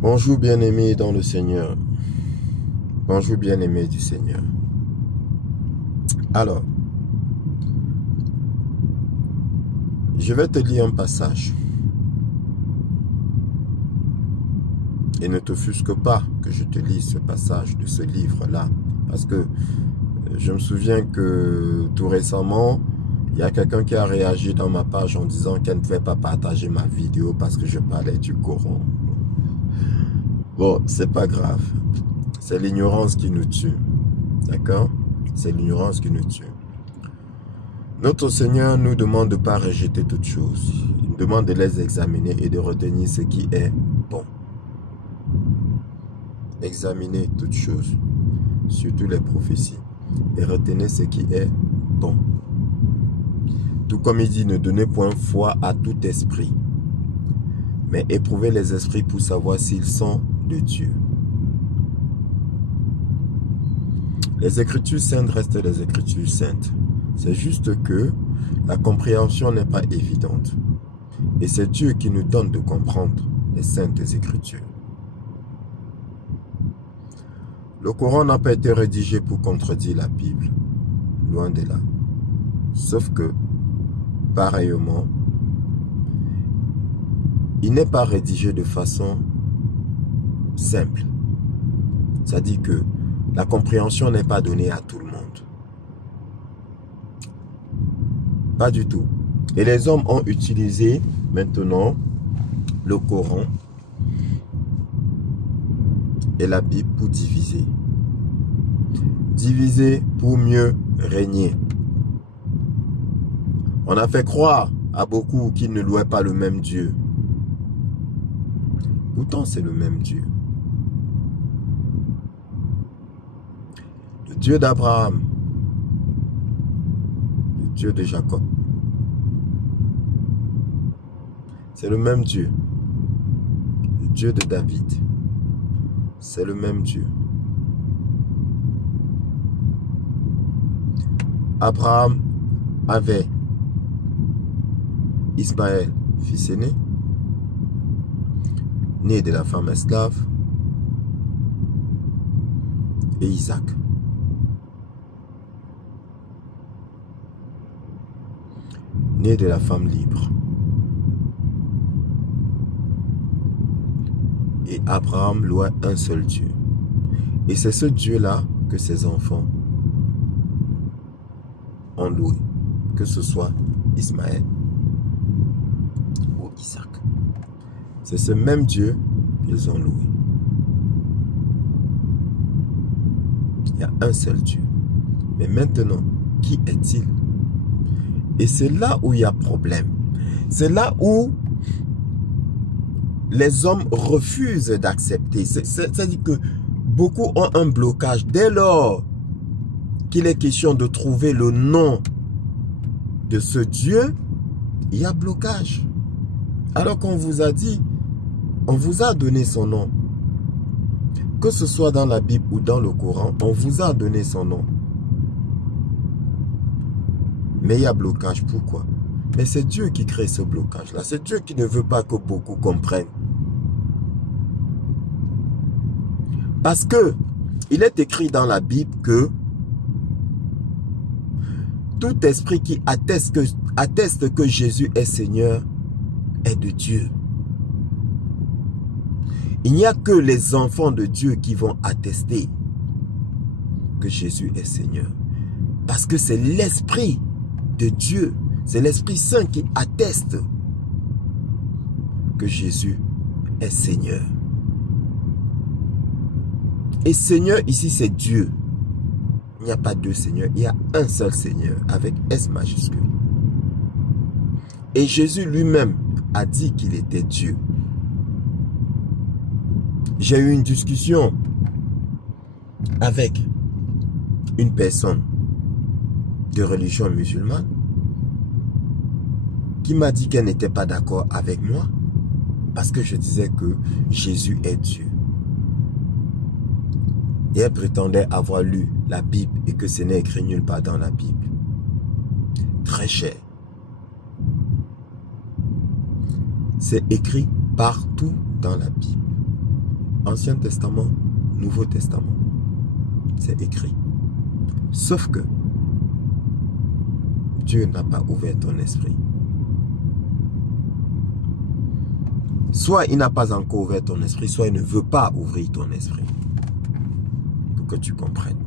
Bonjour bien-aimé dans le Seigneur. Bonjour bien-aimé du Seigneur. Alors, je vais te lire un passage. Et ne t'offusque pas que je te lise ce passage de ce livre-là. Parce que je me souviens que tout récemment, il y a quelqu'un qui a réagi dans ma page en disant qu'elle ne pouvait pas partager ma vidéo parce que je parlais du Coran. Bon, c'est pas grave. C'est l'ignorance qui nous tue. D'accord? C'est l'ignorance qui nous tue. Notre Seigneur nous demande de ne pas rejeter toutes choses. Il nous demande de les examiner et de retenir ce qui est bon. Examinez toutes choses, surtout les prophéties, et retenez ce qui est bon. Tout comme il dit, ne donnez point foi à tout esprit, mais éprouvez les esprits pour savoir s'ils sont de Dieu. Les Écritures saintes restent des Écritures saintes. C'est juste que la compréhension n'est pas évidente. Et c'est Dieu qui nous donne de comprendre les saintes Écritures. Le Coran n'a pas été rédigé pour contredire la Bible. Loin de là. Sauf que, pareillement, il n'est pas rédigé de façon simple. C'est-à-dire que la compréhension n'est pas donnée à tout le monde. Pas du tout. Et les hommes ont utilisé maintenant le Coran et la Bible pour diviser. Diviser pour mieux régner. On a fait croire à beaucoup qu'ils ne louaient pas le même Dieu. Pourtant, c'est le même Dieu. Le Dieu d'Abraham, le Dieu de Jacob. C'est le même Dieu. Le Dieu de David. C'est le même Dieu. Abraham avait Ismaël, fils aîné, né de la femme esclave, et Isaac. Né de la femme libre. Et Abraham loua un seul Dieu. Et c'est ce Dieu-là que ses enfants ont loué. Que ce soit Ismaël ou Isaac. C'est ce même Dieu qu'ils ont loué. Il y a un seul Dieu. Mais maintenant, qui est-il? Et c'est là où il y a problème. C'est là où les hommes refusent d'accepter. C'est-à-dire que beaucoup ont un blocage. Dès lors qu'il est question de trouver le nom de ce Dieu, il y a blocage. Alors qu'on vous a dit, on vous a donné son nom. Que ce soit dans la Bible ou dans le Coran, on vous a donné son nom. Mais il y a blocage. Pourquoi? Mais c'est Dieu qui crée ce blocage-là. C'est Dieu qui ne veut pas que beaucoup comprennent. Parce que il est écrit dans la Bible que tout esprit qui atteste que Jésus est Seigneur est de Dieu. Il n'y a que les enfants de Dieu qui vont attester que Jésus est Seigneur. Parce que c'est l'Esprit de Dieu, c'est l'Esprit Saint qui atteste que Jésus est Seigneur. Et Seigneur ici c'est Dieu. Il n'y a pas deux seigneurs, il y a un seul Seigneur avec S majuscule. Et Jésus lui-même a dit qu'il était Dieu. J'ai eu une discussion avec une personne de religion musulmane qui m'a dit qu'elle n'était pas d'accord avec moi parce que je disais que Jésus est Dieu. Et elle prétendait avoir lu la Bible et que ce n'est écrit nulle part dans la Bible. Très cher. C'est écrit partout dans la Bible. Ancien Testament, Nouveau Testament. C'est écrit. Sauf que Dieu n'a pas ouvert ton esprit. Soit il n'a pas encore ouvert ton esprit, soit il ne veut pas ouvrir ton esprit. Pour que tu comprennes.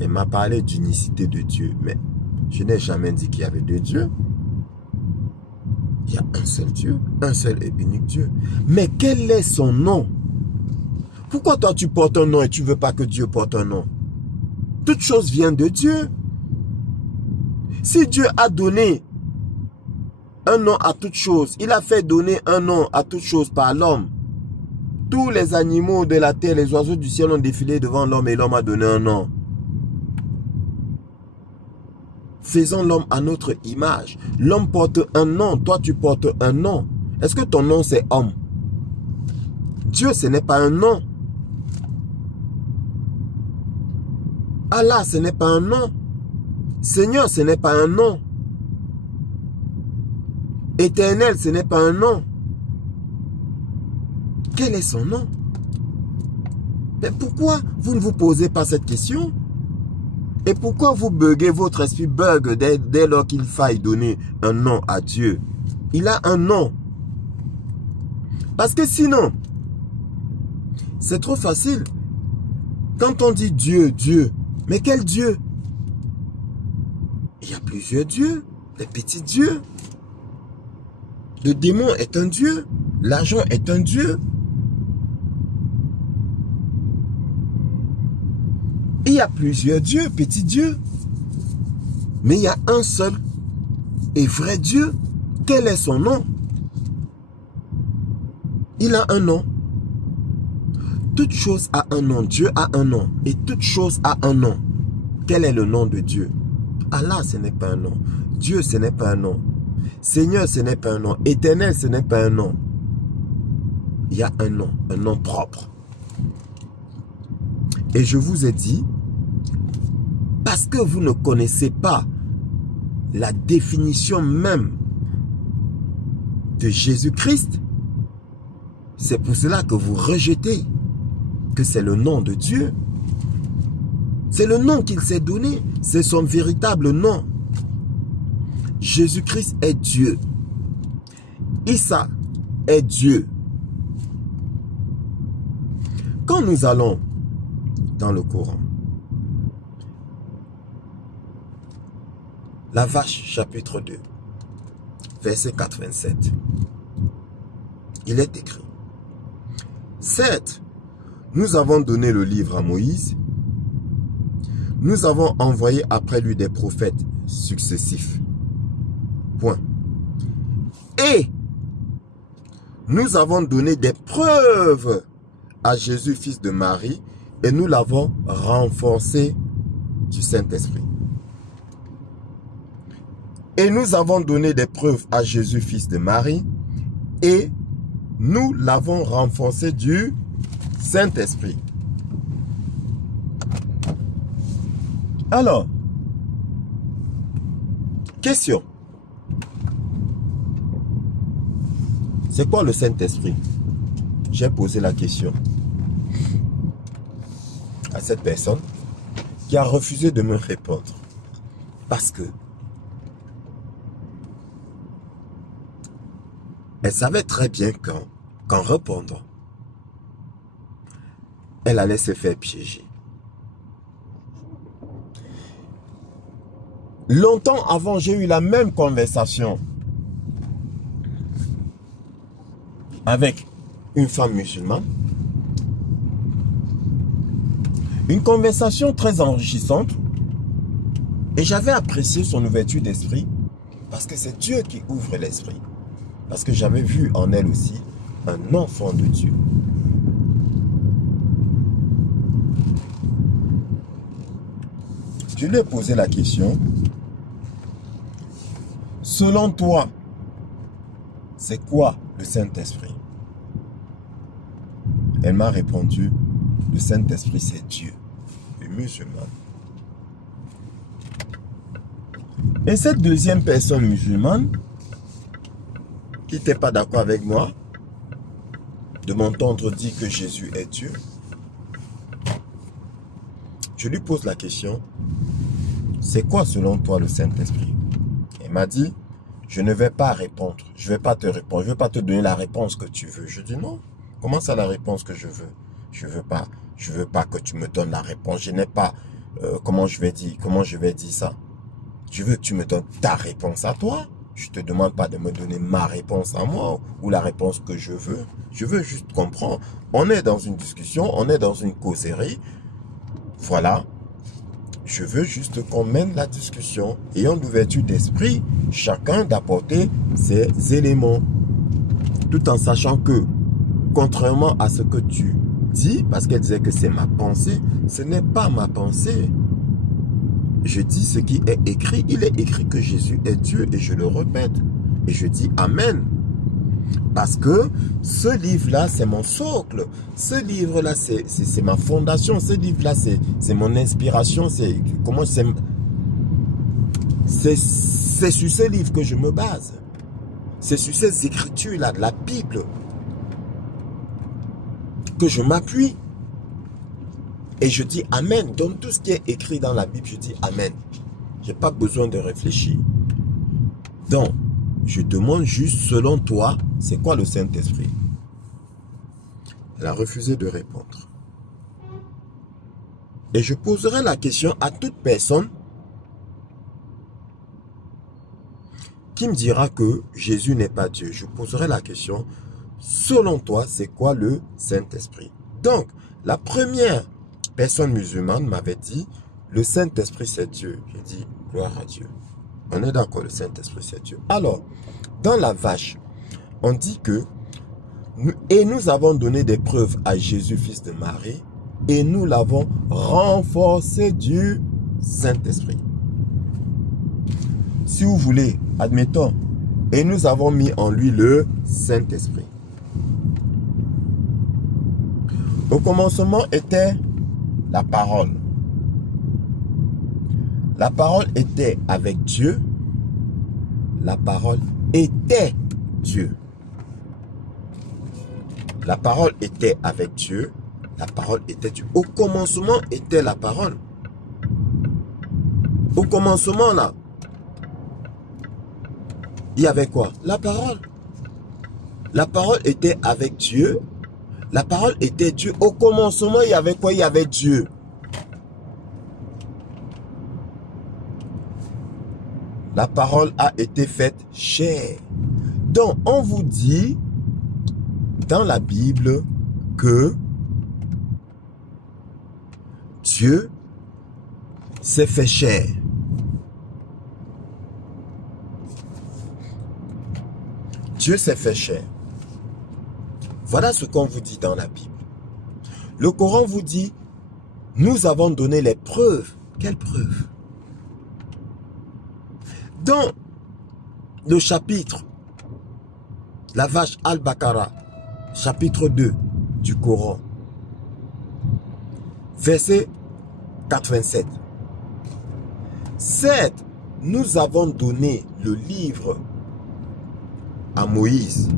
Il m'a parlé d'unicité de Dieu, mais je n'ai jamais dit qu'il y avait deux dieux. Il y a un seul Dieu, un seul et unique Dieu. Mais quel est son nom? Pourquoi toi tu portes un nom et tu ne veux pas que Dieu porte un nom? Toute chose vient de Dieu. Si Dieu a donné un nom à toute chose, il a fait donner un nom à toute chose par l'homme. Tous les animaux de la terre, les oiseaux du ciel ont défilé devant l'homme et l'homme a donné un nom. Faisons l'homme à notre image. L'homme porte un nom, toi tu portes un nom. Est-ce que ton nom c'est homme? Dieu ce n'est pas un nom. Allah ce n'est pas un nom. Seigneur ce n'est pas un nom. Éternel ce n'est pas un nom. Quel est son nom? Mais pourquoi vous ne vous posez pas cette question? Et pourquoi vous buguez, votre esprit bug dès lors qu'il faille donner un nom à Dieu? Il a un nom. Parce que sinon, c'est trop facile. Quand on dit Dieu, Dieu, mais quel Dieu? Il y a plusieurs dieux, des petits dieux. Le démon est un dieu, l'argent est un dieu. Il y a plusieurs dieux, petits dieux. Mais il y a un seul et vrai Dieu. Quel est son nom? Il a un nom. Toute chose a un nom. Dieu a un nom. Et toute chose a un nom. Quel est le nom de Dieu? Allah, ce n'est pas un nom. Dieu, ce n'est pas un nom. Seigneur, ce n'est pas un nom. Éternel, ce n'est pas un nom. Il y a un nom propre. Et je vous ai dit, parce que vous ne connaissez pas la définition même de Jésus-Christ, c'est pour cela que vous rejetez que c'est le nom de Dieu. C'est le nom qu'il s'est donné, c'est son véritable nom. Jésus-Christ est Dieu. Issa est Dieu. Quand nous allons dans le Coran, la Vache, chapitre 2, verset 87, il est écrit: certes, nous avons donné le livre à Moïse, nous avons envoyé après lui des prophètes successifs. Point. Et nous avons donné des preuves à Jésus, fils de Marie, et nous l'avons renforcé du Saint-Esprit. Et nous avons donné des preuves à Jésus, fils de Marie, et nous l'avons renforcé du Saint-Esprit. Alors, question. C'est quoi le Saint-Esprit? J'ai posé la question à cette personne qui a refusé de me répondre. Parce que elle savait très bien qu'en répondant, elle allait se faire piéger. Longtemps avant, j'ai eu la même conversation avec une femme musulmane. Une conversation très enrichissante. Et j'avais apprécié son ouverture d'esprit parce que c'est Dieu qui ouvre l'esprit. Parce que j'avais vu en elle aussi un enfant de Dieu. Je lui ai posé la question: selon toi, c'est quoi le Saint-Esprit? Elle m'a répondu: le Saint-Esprit c'est Dieu, le musulman. Et cette deuxième personne musulmane, qui n'était pas d'accord avec moi, de m'entendre dire que Jésus est Dieu. Je lui pose la question, c'est quoi selon toi le Saint-Esprit? Il m'a dit, je ne vais pas répondre, je ne vais pas te répondre, je ne vais pas te donner la réponse que tu veux. Je dis non, comment ça la réponse que je veux? Je veux pas que tu me donnes la réponse, je n'ai pas, comment je vais dire ça? Je veux que tu me donnes ta réponse à toi. Je ne te demande pas de me donner ma réponse à moi ou la réponse que je veux. Je veux juste comprendre. On est dans une discussion, on est dans une causerie. Voilà. Je veux juste qu'on mène la discussion. Ayant l'ouverture d'esprit, chacun d'apporter ses éléments. Tout en sachant que, contrairement à ce que tu dis, parce qu'elle disait que c'est ma pensée, ce n'est pas ma pensée. Je dis ce qui est écrit. Il est écrit que Jésus est Dieu et je le répète. Et je dis Amen. Parce que ce livre-là, c'est mon socle. Ce livre-là, c'est ma fondation. Ce livre-là, c'est mon inspiration. C'est sur ce livre que je me base. C'est sur ces écritures-là, de la Bible, que je m'appuie. Et je dis Amen. Donc tout ce qui est écrit dans la Bible, je dis Amen. Je n'ai pas besoin de réfléchir. Donc, je demande juste, selon toi, c'est quoi le Saint-Esprit? Elle a refusé de répondre. Et je poserai la question à toute personne qui me dira que Jésus n'est pas Dieu. Je poserai la question, selon toi, c'est quoi le Saint-Esprit? Donc, la première personne musulmane m'avait dit, le Saint-Esprit c'est Dieu. J'ai dit, gloire à Dieu. On est d'accord, le Saint-Esprit c'est Dieu. Alors, dans la vache, on dit que, et nous avons donné des preuves à Jésus, fils de Marie, et nous l'avons renforcé du Saint-Esprit. Si vous voulez, admettons, et nous avons mis en lui le Saint-Esprit. Au commencement était la parole. La parole était avec Dieu. La parole était Dieu. La parole était avec Dieu. La parole était Dieu. Au commencement était la parole. Au commencement là, il y avait quoi? La parole. La parole était avec Dieu. La parole était Dieu. Au commencement, il y avait quoi? Il y avait Dieu. La parole a été faite chair. Donc, on vous dit dans la Bible que Dieu s'est fait chair. Dieu s'est fait chair. Voilà ce qu'on vous dit dans la Bible. Le Coran vous dit, nous avons donné les preuves. Quelles preuves? Dans le chapitre, la vache Al-Baqarah, chapitre 2 du Coran, verset 87. Certes, nous avons donné le livre à Moïse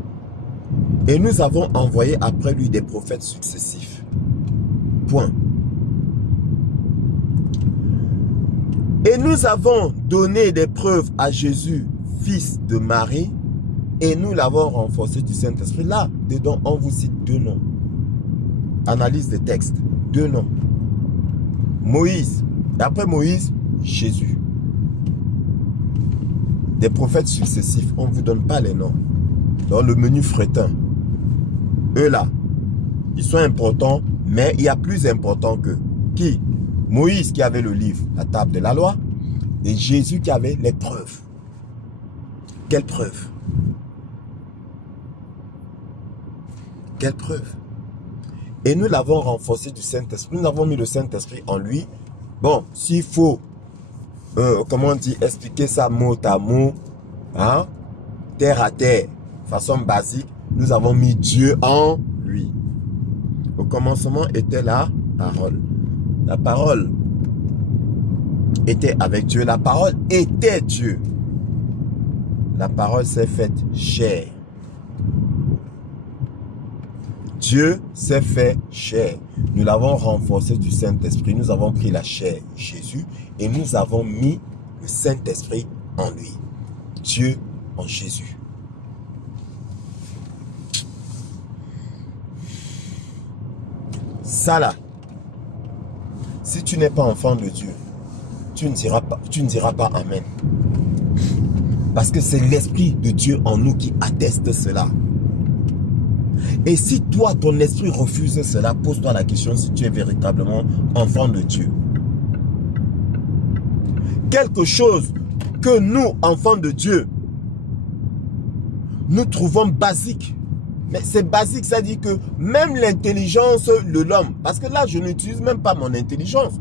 et nous avons envoyé après lui des prophètes successifs. Point. Et nous avons donné des preuves à Jésus, fils de Marie, et nous l'avons renforcé du Saint-Esprit. Là, dedans, on vous cite deux noms. Analyse des textes. Deux noms. Moïse. Et après Moïse, Jésus. Des prophètes successifs. On ne vous donne pas les noms. Dans le menu fretin. Eux là, ils sont importants, mais il y a plus important que qui? Moïse qui avait le livre, la table de la loi, et Jésus qui avait les preuves. Quelles preuves? Quelles preuves? Et nous l'avons renforcé du Saint-Esprit. Nous avons mis le Saint-Esprit en lui. Bon, s'il faut, comment on dit, expliquer ça mot à mot, hein, terre à terre, façon basique, nous avons mis Dieu en lui. Au commencement était la parole. La parole était avec Dieu. La parole était Dieu. La parole s'est faite chair. Dieu s'est fait chair. Nous l'avons renforcé du Saint-Esprit. Nous avons pris la chair, Jésus, et nous avons mis le Saint-Esprit en lui. Dieu en Jésus. Ça là, si tu n'es pas enfant de Dieu, tu ne diras pas Amen. Parce que c'est l'Esprit de Dieu en nous qui atteste cela. Et si toi, ton esprit refuse cela, pose-toi la question si tu es véritablement enfant de Dieu. Quelque chose que nous, enfants de Dieu, nous trouvons basique. Mais c'est basique, ça dit que même l'intelligence de l'homme, parce que là, je n'utilise même pas mon intelligence.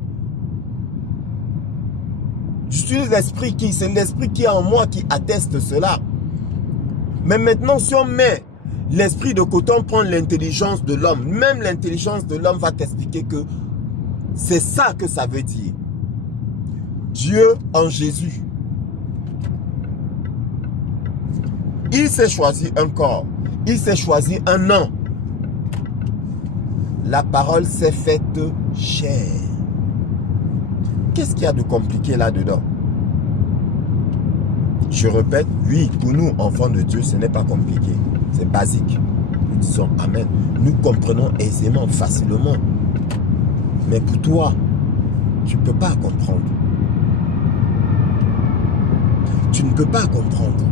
J'utilise l'esprit c'est l'esprit qui est en moi qui atteste cela. Mais maintenant, si on met l'esprit de côté, on prend l'intelligence de l'homme. Même l'intelligence de l'homme va t'expliquer que c'est ça que ça veut dire. Dieu en Jésus. Il s'est choisi un corps. Il s'est choisi un nom. La parole s'est faite chair. Qu'est-ce qu'il y a de compliqué là-dedans? Je répète, oui, pour nous, enfants de Dieu, ce n'est pas compliqué. C'est basique. Nous disons Amen. Nous comprenons aisément, facilement. Mais pour toi, tu ne peux pas comprendre. Tu ne peux pas comprendre.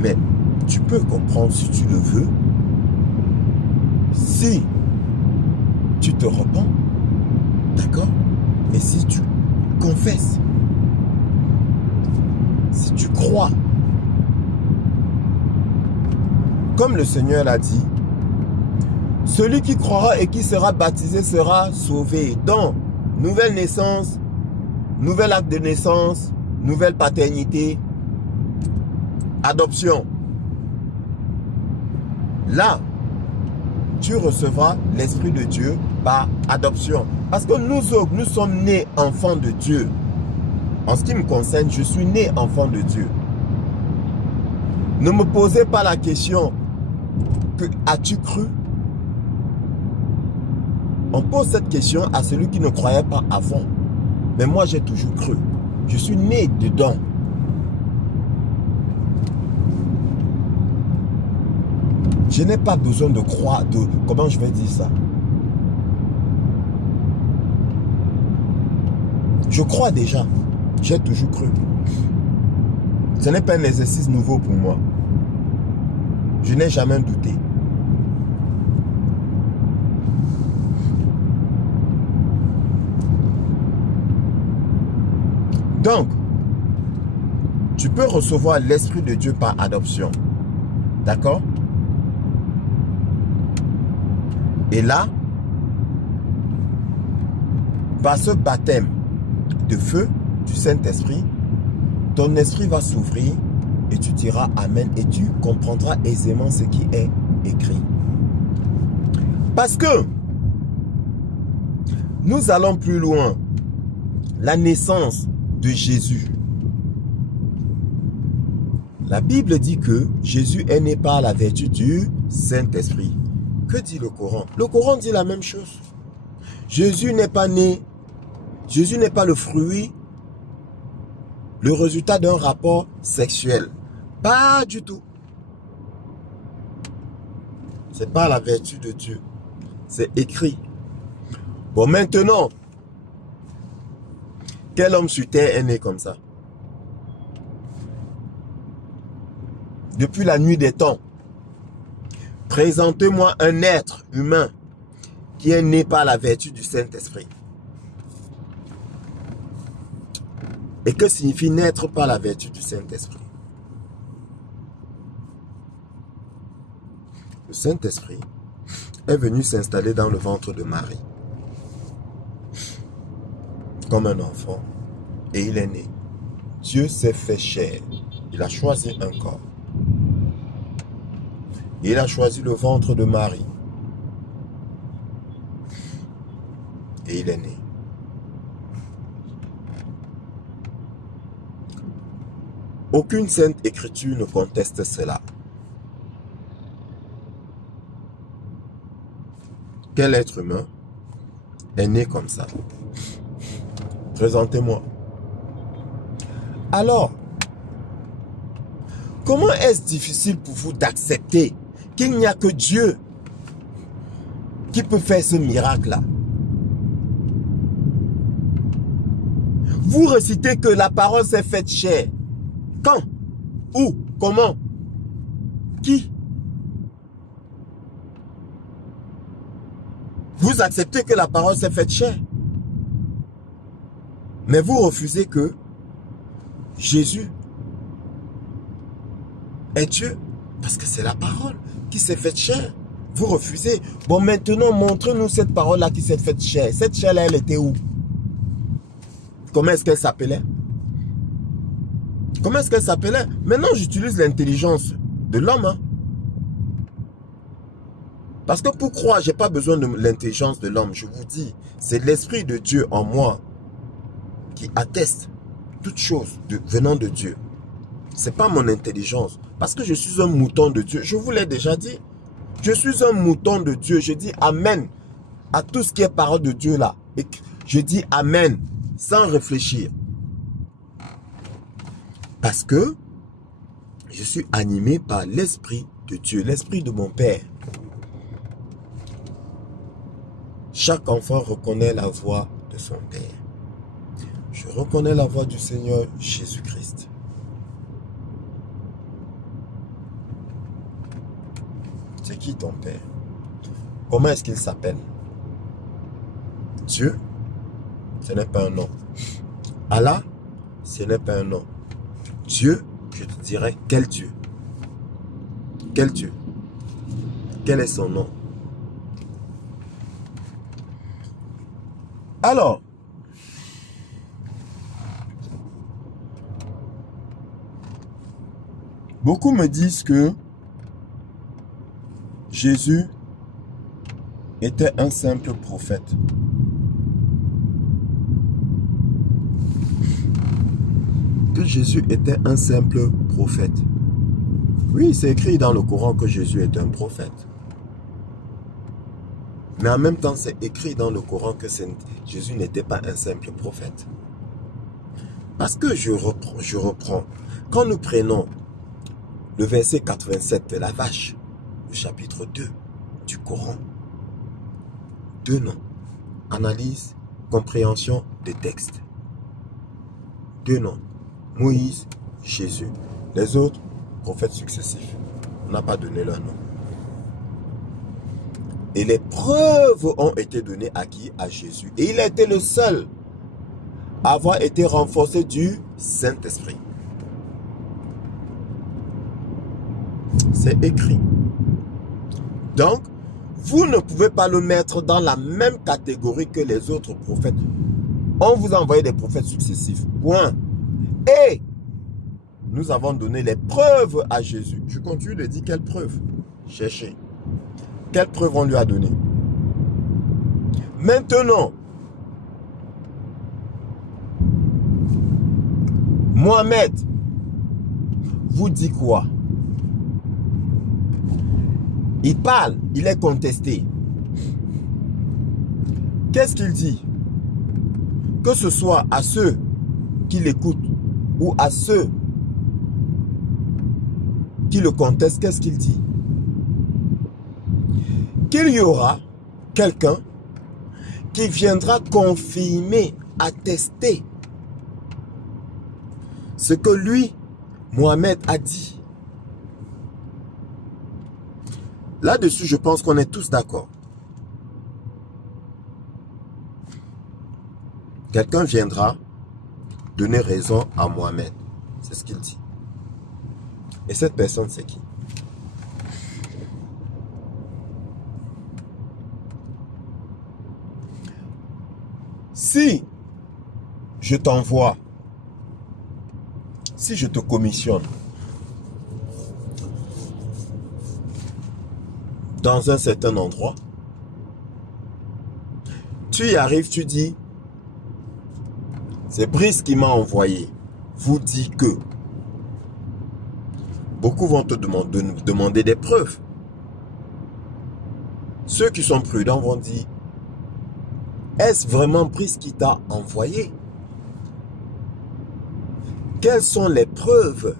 Mais tu peux comprendre si tu le veux. Si tu te repens, d'accord? Et si tu confesses, si tu crois, comme le Seigneur l'a dit, celui qui croira et qui sera baptisé sera sauvé. Donc, nouvelle naissance, nouvel acte de naissance, nouvelle paternité, adoption. Là, tu recevras l'Esprit de Dieu par adoption. Parce que nous sommes nés enfants de Dieu. En ce qui me concerne, je suis né enfant de Dieu. Ne me posez pas la question que as-tu cru? On pose cette question à celui qui ne croyait pas avant. Mais moi, j'ai toujours cru. Je suis né dedans. Je n'ai pas besoin de croire, comment je vais dire ça? Je crois déjà. J'ai toujours cru. Ce n'est pas un exercice nouveau pour moi. Je n'ai jamais douté. Donc, tu peux recevoir l'Esprit de Dieu par adoption. D'accord? Et là, par ce baptême de feu du Saint-Esprit, ton esprit va s'ouvrir et tu diras Amen et tu comprendras aisément ce qui est écrit. Parce que nous allons plus loin. La naissance de Jésus. La Bible dit que Jésus est né par la vertu du Saint-Esprit. Que dit le Coran? Le Coran dit la même chose. Jésus n'est pas né. Jésus n'est pas le fruit, le résultat d'un rapport sexuel. Pas du tout. C'est pas la vertu de Dieu. C'est écrit. Bon, maintenant, quel homme sur terre est né comme ça? Depuis la nuit des temps, présentez-moi un être humain qui est né par la vertu du Saint-Esprit. Et que signifie naître par la vertu du Saint-Esprit? Le Saint-Esprit est venu s'installer dans le ventre de Marie comme un enfant et il est né. Dieu s'est fait chair. Il a choisi un corps. Il a choisi le ventre de Marie et il est né. Aucune sainte écriture ne conteste cela. Quel être humain est né comme ça? Présentez-moi. Alors, comment est-ce difficile pour vous d'accepter qu'il n'y a que Dieu qui peut faire ce miracle-là? Vous récitez que la parole s'est faite chair. Quand? Où? Comment? Qui? Vous acceptez que la parole s'est faite chair. Mais vous refusez que Jésus est Dieu. Parce que c'est la parole qui s'est faite chair. Vous refusez. Bon, maintenant, montrez-nous cette parole-là qui s'est faite chair. Cette chair-là, elle était où? Comment est-ce qu'elle s'appelait? Comment est-ce qu'elle s'appelait? Maintenant, j'utilise l'intelligence de l'homme. Hein? Parce que pour croire, je n'ai pas besoin de l'intelligence de l'homme. Je vous dis, c'est l'Esprit de Dieu en moi qui atteste toute chose venant de Dieu. Ce n'est pas mon intelligence. Parce que je suis un mouton de Dieu. Je vous l'ai déjà dit. Je suis un mouton de Dieu. Je dis Amen à tout ce qui est parole de Dieu là. Et je dis Amen sans réfléchir. Parce que je suis animé par l'Esprit de Dieu, l'Esprit de mon Père. Chaque enfant reconnaît la voix de son Père. Je reconnais la voix du Seigneur Jésus-Christ. C'est qui ton Père? Comment est-ce qu'il s'appelle? Dieu, ce n'est pas un nom. Allah, ce n'est pas un nom. Dieu, je te dirais, quel Dieu? Quel Dieu? Quel est son nom? Alors, beaucoup me disent que Jésus était un simple prophète. Que Jésus était un simple prophète. Oui, c'est écrit dans le Coran que Jésus est un prophète. Mais en même temps, c'est écrit dans le Coran que Jésus n'était pas un simple prophète. Parce que je reprends. Quand nous prenons le verset 87 de la vache, le chapitre 2 du Coran, deux noms, analyse, compréhension des textes. Deux noms, Moïse, Jésus. Les autres, prophètes successifs. On n'a pas donné leur nom. Et les preuves ont été données à qui? À Jésus. Et il a été le seul à avoir été renforcé du Saint-Esprit. C'est écrit. Donc, vous ne pouvez pas le mettre dans la même catégorie que les autres prophètes. On vous a envoyé des prophètes successifs. Point. Et nous avons donné les preuves à Jésus. Je continue de dire quelles preuves? Cherchez. Quelles preuves on lui a donné? Maintenant, Mohamed vous dit quoi? Il parle, il est contesté. Qu'est-ce qu'il dit? Que ce soit à ceux qui l'écoutent ou à ceux qui le contestent, qu'est-ce qu'il dit? Qu'il y aura quelqu'un qui viendra confirmer, attester ce que lui, Mohamed, a dit. Là-dessus, je pense qu'on est tous d'accord. Quelqu'un viendra donner raison à Mohamed. C'est ce qu'il dit. Et cette personne, c'est qui? Si je t'envoie, si je te commissionne dans un certain endroit, tu y arrives, tu dis, c'est Brice qui m'a envoyé, vous dit que. beaucoup vont te demander des preuves. Ceux qui sont prudents vont dire, est-ce vraiment Brice qui t'a envoyé? Quelles sont les preuves?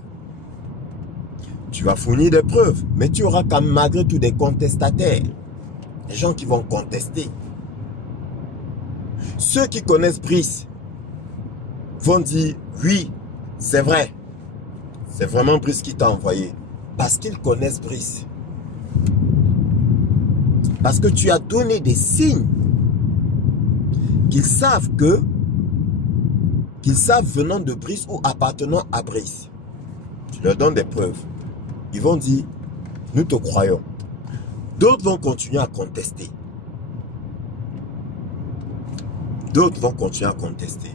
Tu vas fournir des preuves, mais tu auras quand même malgré tout des contestataires. Des gens qui vont contester. Ceux qui connaissent Brice vont dire, oui, c'est vrai. C'est vraiment Brice qui t'a envoyé. Parce qu'ils connaissent Brice. Parce que tu as donné des signes qu'ils savent venant de Brice ou appartenant à Brice. Tu leur donnes des preuves. Ils vont dire, nous te croyons. D'autres vont continuer à contester. D'autres vont continuer à contester.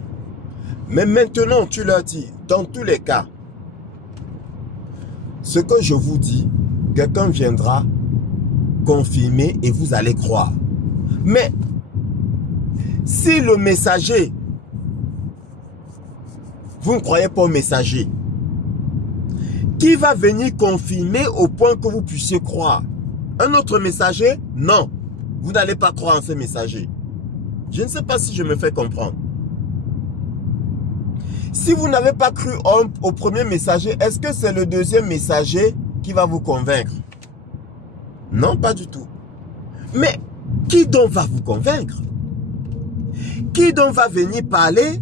Mais maintenant, tu leur dis, dans tous les cas, ce que je vous dis, quelqu'un viendra confirmer et vous allez croire. Mais, si le messager, vous ne croyez pas au messager, qui va venir confirmer au point que vous puissiez croire? Un autre messager? Non. Vous n'allez pas croire en ce messager. Je ne sais pas si je me fais comprendre. Si vous n'avez pas cru au premier messager, est-ce que c'est le deuxième messager qui va vous convaincre? Non, pas du tout. Mais qui donc va vous convaincre? Qui donc va venir parler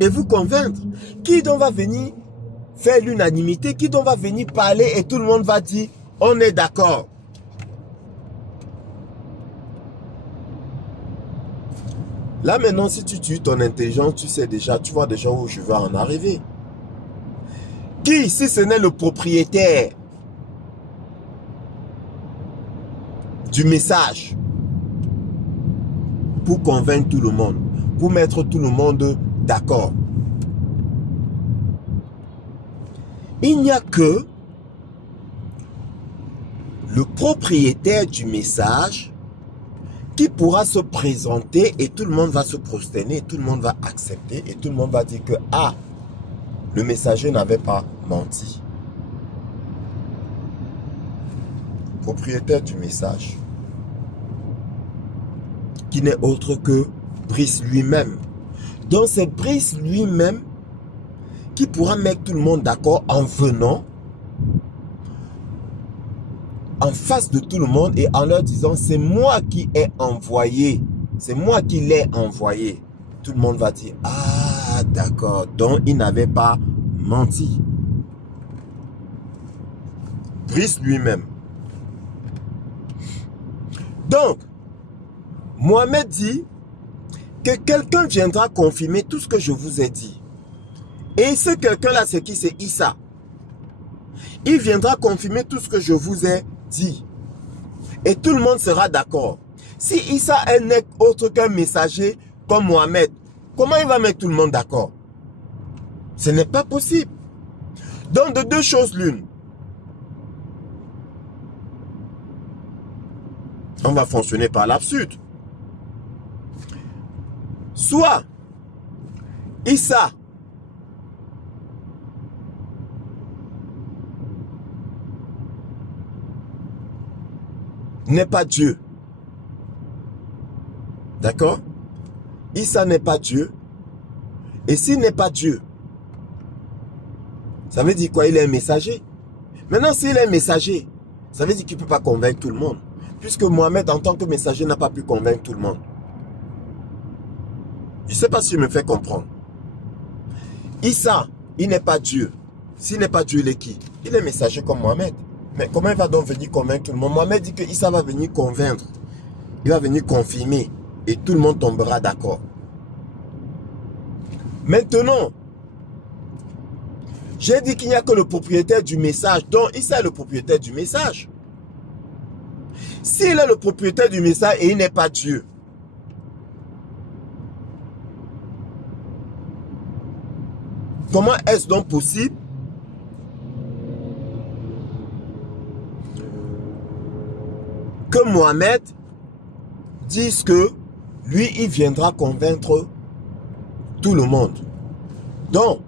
et vous convaincre? Qui donc va venir faire l'unanimité? Qui donc va venir parler et tout le monde va dire on est d'accord? Là maintenant, si tu tues ton intelligence, tu sais déjà, tu vois déjà où je vais en arriver. Qui, si ce n'est le propriétaire du message, pour convaincre tout le monde, pour mettre tout le monde d'accord? Il n'y a que le propriétaire du message qui pourra se présenter et tout le monde va se prosterner, tout le monde va accepter et tout le monde va dire que ah, le messager n'avait pas menti. Propriétaire du message, qui n'est autre que Brice lui-même. Donc c'est Brice lui-même qui pourra mettre tout le monde d'accord en venant en face de tout le monde et en leur disant c'est moi qui ai envoyé, c'est moi qui l'ai envoyé. Tout le monde va dire ah d'accord, donc il n'avait pas menti. Brice lui-même. Donc, Mohamed dit que quelqu'un viendra confirmer tout ce que je vous ai dit. Et ce quelqu'un-là, c'est qui? C'est Issa. Il viendra confirmer tout ce que je vous ai dit. Et tout le monde sera d'accord. Si Issa n'est autre qu'un messager comme Mohamed, comment il va mettre tout le monde d'accord? Ce n'est pas possible. Donc de deux choses l'une. On va fonctionner par l'absurde. Soit Issa n'est pas Dieu. D'accord? Issa n'est pas Dieu. Et s'il n'est pas Dieu, ça veut dire quoi? Il est un messager. Maintenant, s'il est un messager, ça veut dire qu'il ne peut pas convaincre tout le monde. Puisque Mohamed, en tant que messager, n'a pas pu convaincre tout le monde. Je ne sais pas si je me fais comprendre. Issa, il n'est pas Dieu. S'il n'est pas Dieu, il est qui? Il est messager comme Mohamed. Mais comment il va donc venir convaincre tout le monde? Mohamed dit que Issa va venir convaincre. Il va venir confirmer. Et tout le monde tombera d'accord. Maintenant, j'ai dit qu'il n'y a que le propriétaire du message. Donc, Issa est le propriétaire du message. S'il est le propriétaire du message et il n'est pas Dieu, comment est-ce donc possible que Mohamed dise que lui, il viendra convaincre tout le monde? Donc,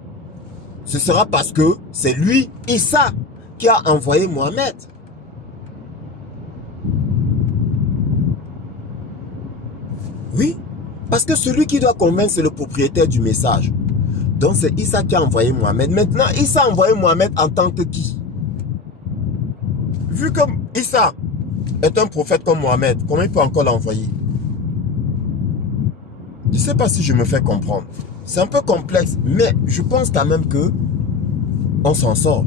ce sera parce que c'est lui, Issa, qui a envoyé Mohamed. Oui, parce que celui qui doit convaincre, c'est le propriétaire du message. Donc c'est Issa qui a envoyé Mohamed. Maintenant, Issa a envoyé Mohamed en tant que qui? Vu que Issa est un prophète comme Mohamed, comment il peut encore l'envoyer? Je ne sais pas si je me fais comprendre. C'est un peu complexe, mais je pense quand même que on s'en sort.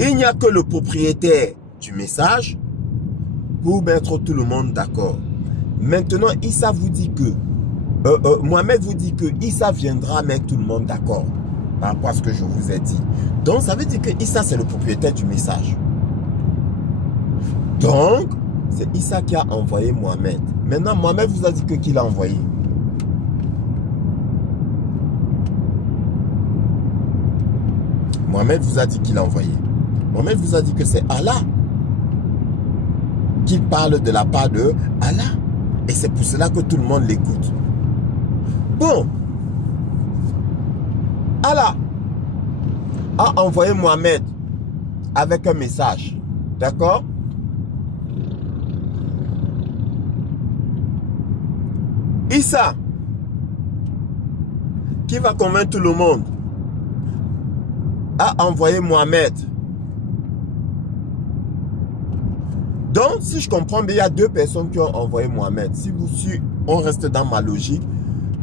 Il n'y a que le propriétaire du message pour mettre tout le monde d'accord. Maintenant, Issa vous dit que Mohamed vous dit que Issa viendra mettre tout le monde d'accord par rapport à ce que je vous ai dit. Donc, ça veut dire que Issa, c'est le propriétaire du message. Donc, c'est Issa qui a envoyé Mohamed. Maintenant, Mohamed vous a dit que qui l'a envoyé? Mohamed vous a dit qu'il l'a envoyé. Mohamed vous a dit que c'est Allah qui parle de la part de Allah. Et c'est pour cela que tout le monde l'écoute. Bon. Allah a envoyé Mohamed avec un message. D'accord? Issa, qui va convaincre tout le monde, a envoyé Mohamed. Donc, si je comprends bien, il y a deux personnes qui ont envoyé Mohamed. Si on reste dans ma logique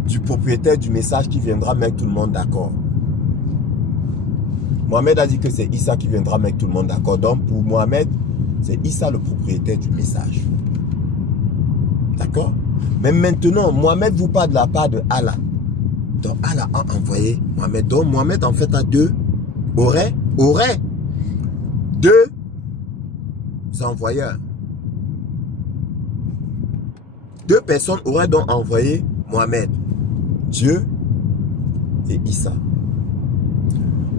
du propriétaire du message qui viendra mettre tout le monde d'accord. Mohamed a dit que c'est Issa qui viendra mettre tout le monde d'accord. Donc, pour Mohamed, c'est Issa le propriétaire du message. D'accord? Mais maintenant, Mohamed vous parle de la part de Allah. Donc, Allah a envoyé Mohamed. Donc, Mohamed, en fait, a aurait deux envoyeurs. Deux personnes auraient donc envoyé Mohamed. Dieu et Issa.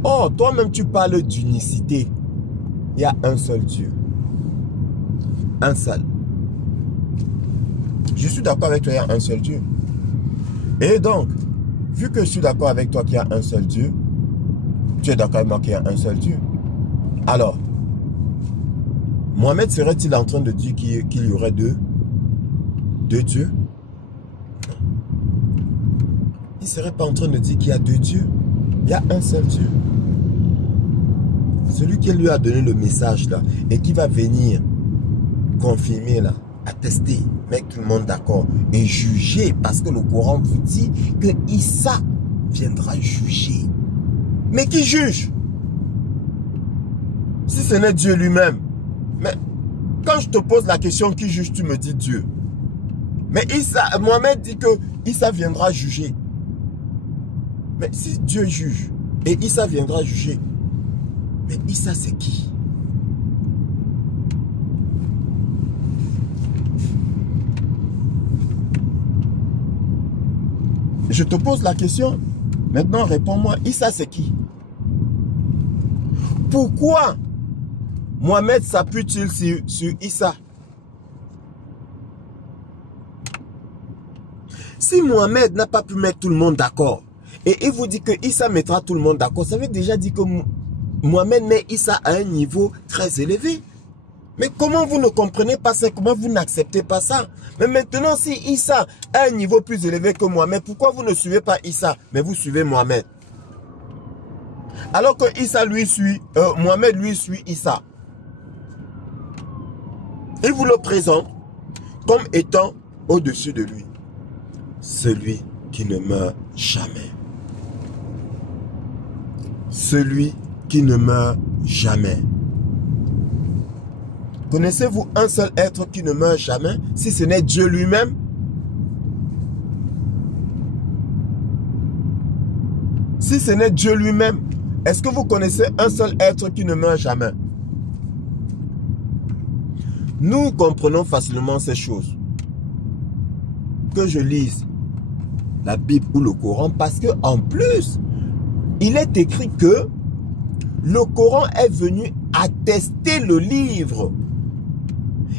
Oh, toi-même, tu parles d'unicité. Il y a un seul Dieu. Un seul. Je suis d'accord avec toi, il y a un seul Dieu. Et donc, vu que je suis d'accord avec toi qu'il y a un seul Dieu, tu es d'accord avec moi qu'il y a un seul Dieu. Alors, Mohamed serait-il en train de dire qu'il y aurait deux dieux? Non. Il ne serait pas en train de dire qu'il y a deux dieux. Il y a un seul Dieu. Celui qui lui a donné le message là et qui va venir confirmer là, attester, mettre tout le monde d'accord et juger, parce que le Coran vous dit que Issa viendra juger. Mais qui juge? Si ce n'est Dieu lui-même. Mais quand je te pose la question qui juge, tu me dis Dieu. Mais Mohamed dit que Issa viendra juger. Mais si Dieu juge et Issa viendra juger, mais Issa c'est qui? Je te pose la question. Maintenant, réponds-moi. Issa, c'est qui? Pourquoi Mohamed s'appuie-t-il sur Issa? Si Mohamed n'a pas pu mettre tout le monde d'accord, et il vous dit que Issa mettra tout le monde d'accord, ça veut déjà dire que Mohamed met Issa à un niveau très élevé. Mais comment vous ne comprenez pas ça? Comment vous n'acceptez pas ça? Mais maintenant, si Issa a un niveau plus élevé que Mohamed, pourquoi vous ne suivez pas Issa, mais vous suivez Mohamed? Alors que Issa lui suit, Mohamed lui suit Issa. Il vous le présente comme étant au-dessus de lui. Celui qui ne meurt jamais. Celui qui ne meurt jamais. Connaissez-vous un seul être qui ne meurt jamais, si ce n'est Dieu lui-même? Si ce n'est Dieu lui-même, est-ce que vous connaissez un seul être qui ne meurt jamais? Nous comprenons facilement ces choses. Que je lise la Bible ou le Coran, parce que en plus, il est écrit que le Coran est venu attester le livre.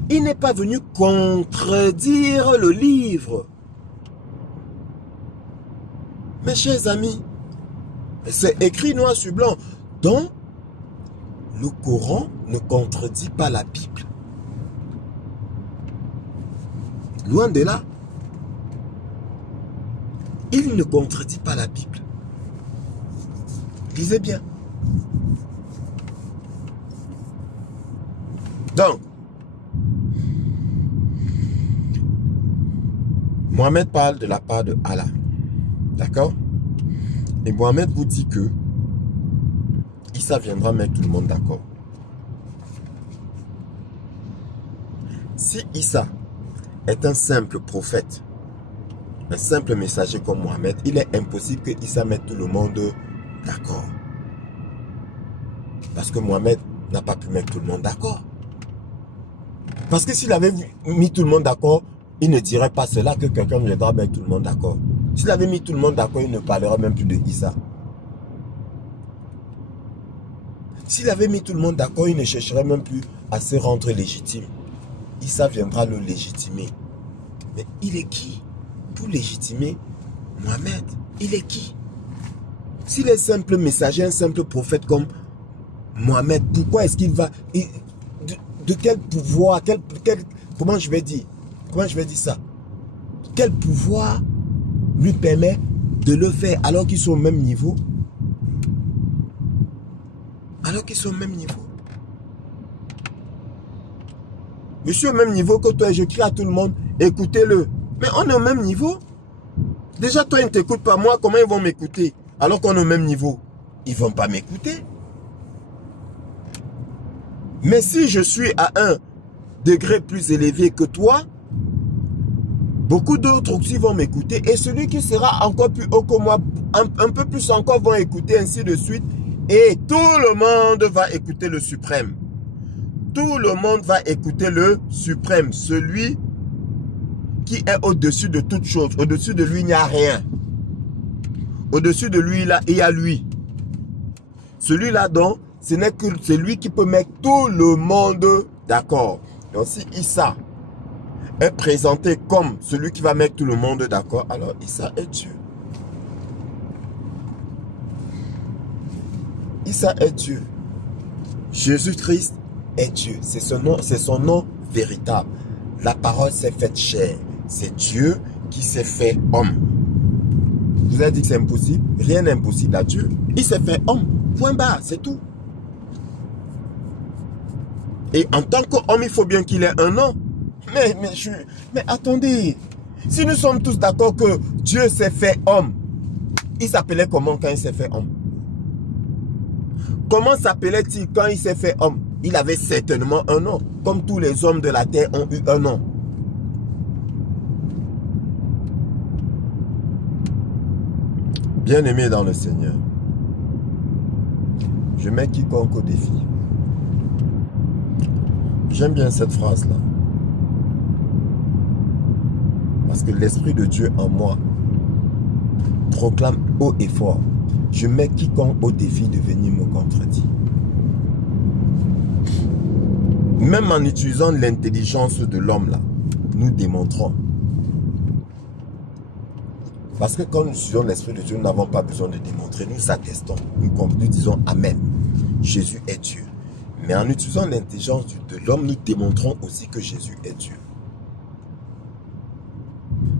Il n'est pas venu contredire le livre. Mes chers amis, c'est écrit noir sur blanc. Donc, le Coran ne contredit pas la Bible. Loin de là. Il ne contredit pas la Bible. Lisez bien. Donc, Mohamed parle de la part de Allah. D'accord? Et Mohamed vous dit que Issa viendra mettre tout le monde d'accord. Si Issa est un simple prophète, un simple messager comme Mohamed, il est impossible que Issa mette tout le monde d'accord. Parce que Mohamed n'a pas pu mettre tout le monde d'accord. Parce que s'il avait mis tout le monde d'accord, il ne dirait pas cela que quelqu'un viendra mettre tout le monde d'accord. S'il avait mis tout le monde d'accord, il ne parlera même plus de Issa. S'il avait mis tout le monde d'accord, il ne chercherait même plus à se rendre légitime. Issa viendra le légitimer. Mais il est qui pour légitimer Mohamed? Il est qui? S'il est simple messager, un simple prophète comme Mohamed, pourquoi est-ce qu'il va... De quel pouvoir, comment je vais dire ça? Quel pouvoir lui permet de le faire alors qu'ils sont au même niveau? Alors qu'ils sont au même niveau. Je suis au même niveau que toi et je crie à tout le monde, écoutez-le. Mais on est au même niveau. Déjà, toi, ils ne t'écoutent pas. Moi, comment ils vont m'écouter? Alors qu'on est au même niveau. Ils ne vont pas m'écouter. Mais si je suis à un degré plus élevé que toi, beaucoup d'autres aussi vont m'écouter. Et celui qui sera encore plus haut que moi, un peu plus encore vont écouter, ainsi de suite. Et tout le monde va écouter le suprême. Tout le monde va écouter le suprême. Celui qui est au-dessus de toute chose. Au-dessus de lui, il n'y a rien. Au-dessus de lui, il y a lui. Celui-là, donc, ce n'est que celui qui peut mettre tout le monde d'accord. Donc, si Issa est présenté comme celui qui va mettre tout le monde d'accord, alors Issa est Dieu. Issa est Dieu. Jésus-Christ est Dieu. C'est son nom véritable. La parole s'est faite chair. C'est Dieu qui s'est fait homme. Je vous ai dit que c'est impossible. Rien n'est impossible à Dieu. Il s'est fait homme. Point barre, c'est tout. Et en tant qu'homme, il faut bien qu'il ait un nom. Mais attendez. Si nous sommes tous d'accord que Dieu s'est fait homme, il s'appelait comment quand il s'est fait homme? Comment s'appelait-il quand il s'est fait homme? Il avait certainement un nom. Comme tous les hommes de la terre ont eu un nom. Bien-aimé dans le Seigneur, je mets quiconque au défi. J'aime bien cette phrase-là. Parce que l'Esprit de Dieu en moi proclame haut et fort. Je mets quiconque au défi de venir me contredire. Même en utilisant l'intelligence de l'homme là, nous démontrons. Parce que quand nous utilisons l'Esprit de Dieu, nous n'avons pas besoin de démontrer. Nous attestons. Nous disons Amen. Jésus est Dieu. Mais en utilisant l'intelligence de l'homme, nous démontrons aussi que Jésus est Dieu.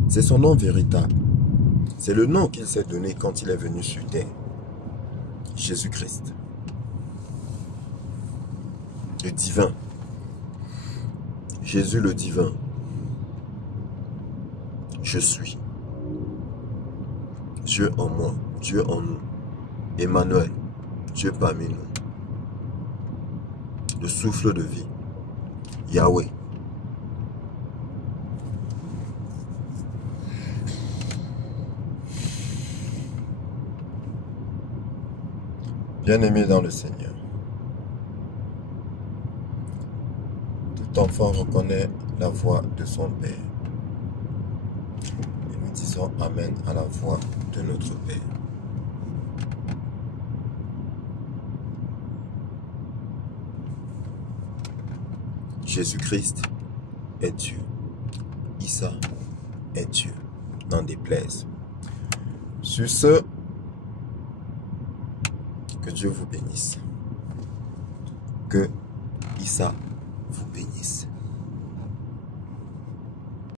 C'est son nom véritable. C'est le nom qu'il s'est donné quand il est venu sur terre. Jésus-Christ. Le divin. Jésus le divin. Je suis. Dieu en moi, Dieu en nous. Emmanuel, Dieu parmi nous. Le souffle de vie. Yahweh. Bien-aimé dans le Seigneur, tout enfant reconnaît la voix de son Père. Et nous disons Amen à la voix de notre Père. Jésus-Christ est Dieu. Issa est Dieu. N'en déplaise. Sur ce, que Dieu vous bénisse. Que Issa vous bénisse.